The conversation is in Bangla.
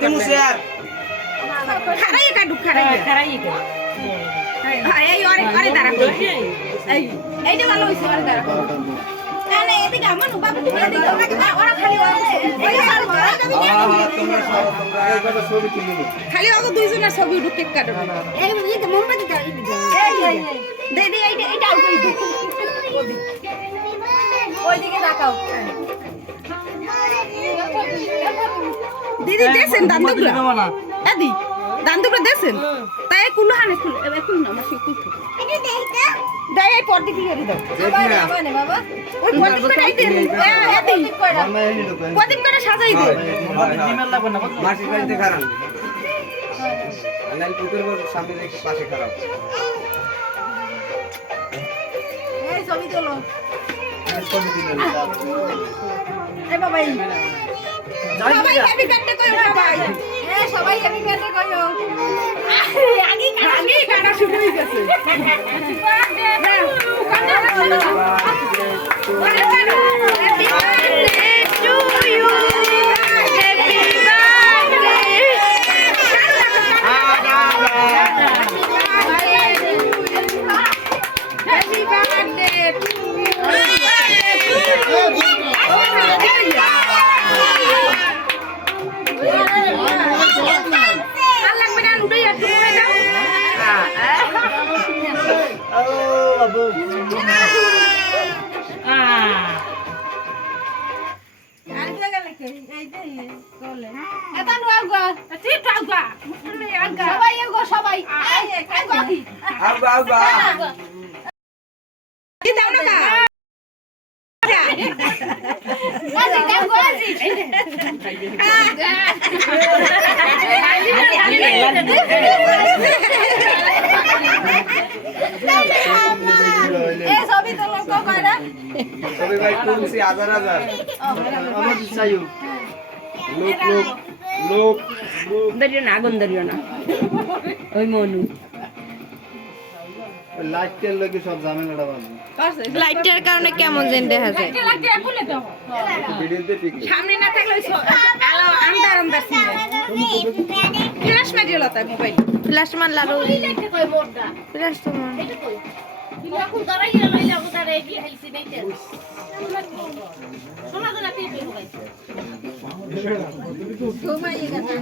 দিমু শেয়ার খারাই কাটু খারাই এই অরে অরে দাঁড়া এই এইটা ভালো হইছে অরে দাঁড়া না এদিকে আমার বাবু তুমি এদিকে ওরা খালি এই আর তোমরা এইভাবে ছবি তুলে নিও খালি ওগো দুইজনের ছবি উঠে কেক কাটো এই এই মোমবাতি দাও এই দে দে এইটা আউট করে দিই ওইদিকে তাকাও দিদি দেন দান্দুগুলো দাদি দান্দুগুলো দেন তাই কুলো হানে কুলো এখন না মাসি কুলো এটা দেই দাও দাই এই পড়দি কি করে দাও বাবা নে বাবা ওই পড়দি করে আই দেন এদি পড়দি করে সাজাই দে ডিমের লাগবে না মাসির বাড়িতে খারাপ আলাল পুকুর সামনে রেখে পাশে খারাপ এই ছবি তোলো ছবি তুলে এই বাবা এই সবাই হ্যাপি বার্থডে কইও সবাই সবাই হ্যাপি বার্থডে কইও আগে গানা শুরু হয়ে গেছে happy birthday happy birthday to you happy birthday happy birthday ছবি তো লোক কয়রা ছবি ভাই তুলছি হাজার হাজার আমার চাইও লোক লোক লোক দরিও না আগুন দরিও না ওই মনু লাইটের লগে সব ঝামেলাটা বাজে লাইটের কারণে কেমন যেন দেখা যায় ভিডিওতে ঠিক সামনে না থাকলে ওই আলো আন্দার আন্দার ছিল ফ্ল্যাশ মারিও লতা মোবাইল ফ্ল্যাশ মান লাগো ফ্ল্যাশ তো মান ঘুমাইয়ে গেছে